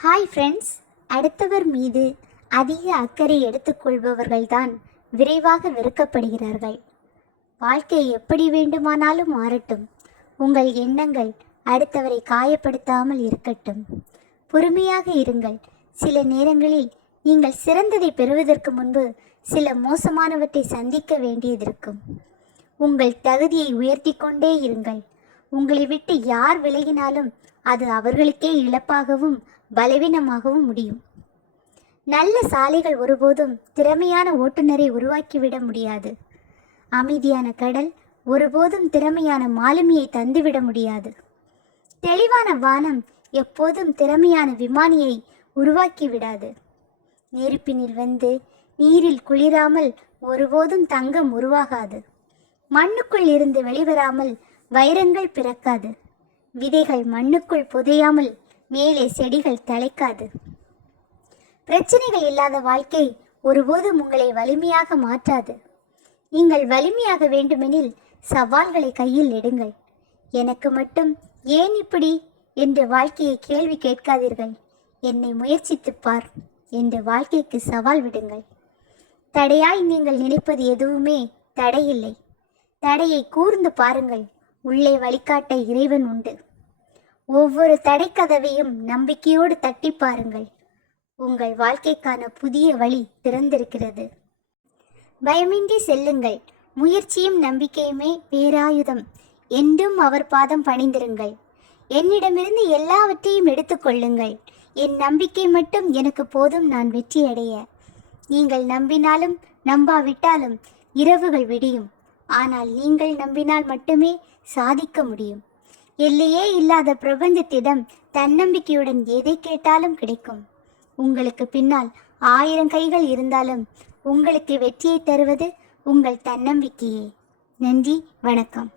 Hi friends. அடுத்தவர் மீது அதிக அக்கறை எடுத்துக்கொள்பவர்கள்தான் விரைவாக வெறுக்கப்படுகிறார்கள். வாழ்க்கை எப்படி வேண்டுமானாலும் மாறட்டும், உங்கள் எண்ணங்கள் அடுத்தவரை காயப்படுத்தாமல் இருக்கட்டும். பொறுமையாக இருங்கள். சில நேரங்களில் நீங்கள் சிறந்ததை பெறுவதற்கு முன்பு சில மோசமானவற்றை சந்திக்க வேண்டியதிருக்கும். உங்கள் தகுதியை உயர்த்தி கொண்டே இருங்கள். உங்களை விட்டு யார் விலகினாலும் அது அவர்களுக்கே இழப்பாகவும் பலவீனமாகவும் முடியும். நல்ல சாலைகள் ஒருபோதும் திறமையான ஓட்டுநரை உருவாக்கிவிட முடியாது. அமைதியான கடல் ஒருபோதும் திறமையான மாலுமியை தந்துவிட முடியாது. தெளிவான வானம் எப்போதும் திறமையான விமானியை உருவாக்கி விடாது. நெருப்பினில் வந்து நீரில் குளிராமல் ஒருபோதும் தங்கம் உருவாகாது. மண்ணுக்குள் இருந்து வெளிவராமல் வைரங்கள் பிறக்காது. விதைகள் மண்ணுக்குள் புதையாமல் மேலே செடிகள் தழைக்காது. பிரச்சனைகள் இல்லாத வாழ்க்கை ஒருபோதும் உங்களை வலிமையாக மாற்றாது. நீங்கள் வலிமையாக வேண்டுமெனில் சவால்களை கையில் எடுங்கள். எனக்கு மட்டும் ஏன் இப்படி என்று வாழ்க்கையை கேள்வி கேட்காதீர்கள். என்னை முயற்சித்துப் பார் என்று வாழ்க்கைக்கு சவால் விடுங்கள். தடையாய் நீங்கள் நினைப்பது எதுவுமே தடையில்லை. தடையை கூர்ந்து பாருங்கள். உள்ளே வழிகாட்ட இறைவன் உண்டு. ஒவ்வொரு தடைக்கதவையும் நம்பிக்கையோடு தட்டி பாருங்கள். உங்கள் வாழ்க்கைக்கான புதிய வழி திறந்திருக்கிறது. பயமின்றி செல்லுங்கள். முயற்சியும் நம்பிக்கையுமே பேராயுதம். என்றும் அவர் பாதம் பணிந்திருங்கள். என்னிடமிருந்து எல்லாவற்றையும் எடுத்துக்கொள்ளுங்கள். என் நம்பிக்கை மட்டும் எனக்கு போதும் நான் வெற்றி அடைய. நீங்கள் நம்பினாலும் நம்பாவிட்டாலும் இரவுகள் விடியும். ஆனால் நீங்கள் நம்பினால் மட்டுமே சாதிக்க முடியும். எல்லையே இல்லாத பிரபஞ்சத்திடம் தன்னம்பிக்கையுடன் எதை கேட்டாலும் கிடைக்கும். உங்களுக்கு பின்னால் 1000 கைகள் இருந்தாலும் உங்களுக்கு வெற்றியை தருவது உங்கள் தன்னம்பிக்கையே. நன்றி, வணக்கம்.